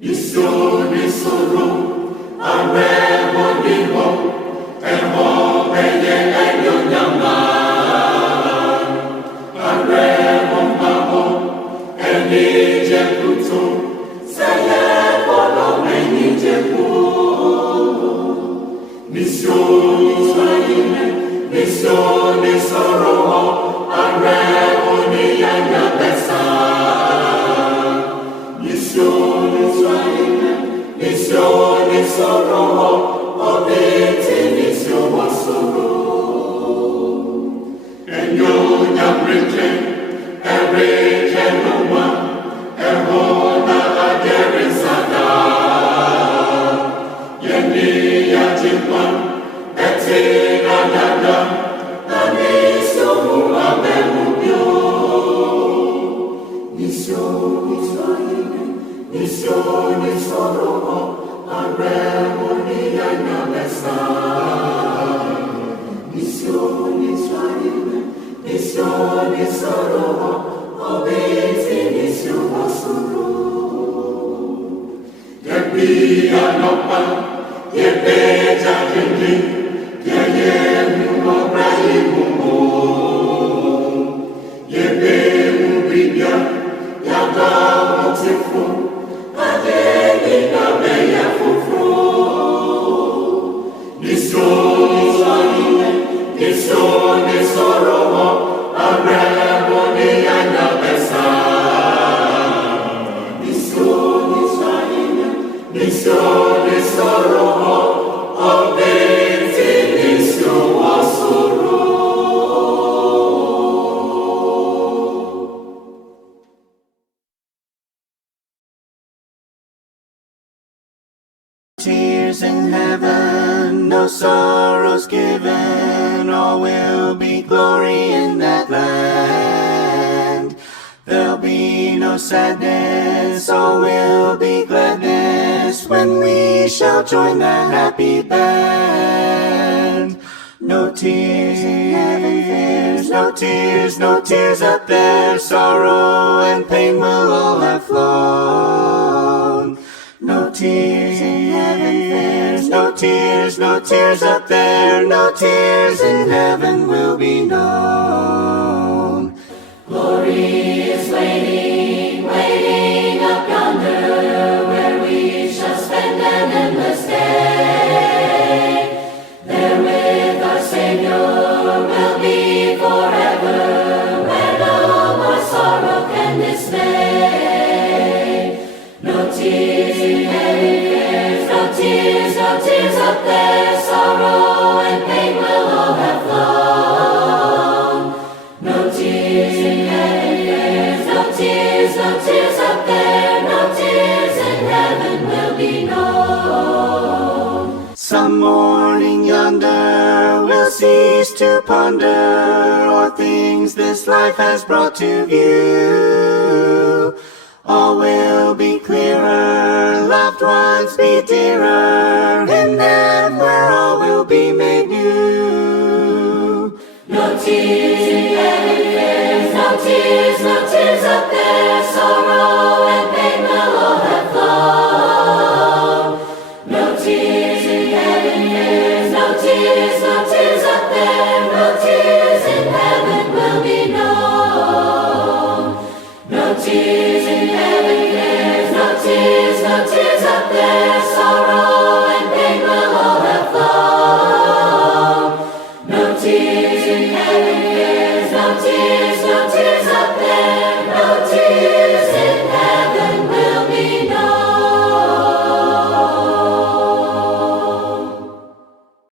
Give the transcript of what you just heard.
Nisuo ni Soro, arẹwọ níwọ, ẹ̀wọ̀n ẹyẹ ẹyọ nyàmá. Arẹwọ mbàbọ, ẹni jẹkuto, sẹyẹ bọlọ ẹni jẹku. Nisuo ni Soro, arẹwọ ni yanya bẹsa. Nisuo ni Soro, obeti Nisuo wa Soro. Enyo nyamrije, erije noma, erona adere sada. Yeni yajimpan, eti nadada, Nisuo abemubyo. Nisuo ni Soro, arẹwọ ni yanya bẹsa. Nisuo ni Soro, obeti Nisuo wa Soro. Yebi anopa, yebe jajindi, yeye mumo brahimu mo. Yebe mubibya, yada motifu. Nisuo ni Soro, arẹwọ ni yanya bẹsa. Nisuo ni Soro, obeti Nisuo wa Soro. Tears in heaven, no sorrows given, all will be glory in that land. There'll be no sadness, all will be gladness, when we shall join that happy band. No tears, no tears, no tears up there, sorrow and pain will all have flown. No tears, no tears, no tears up there, no tears in heaven will be known. Glory is waiting, waiting up yonder, where we shall spend an endless day. There with our Savior we'll be forever, where no more sorrow can dismay. No tears in heaven, no tears up there, sorrow and pain will all have flown. No tears in heaven, no tears up there, no tears in heaven will be known. Some morning yonder we'll cease to ponder o'er things this life has brought to view. All will be clearer, loved ones be dearer, in them where all will be made new. No tears in heaven, no tears up there, sorrow and pain will all have flown. No tears in heaven, no tears up there, no tears in heaven will be known. No tears in heaven, no tears up there.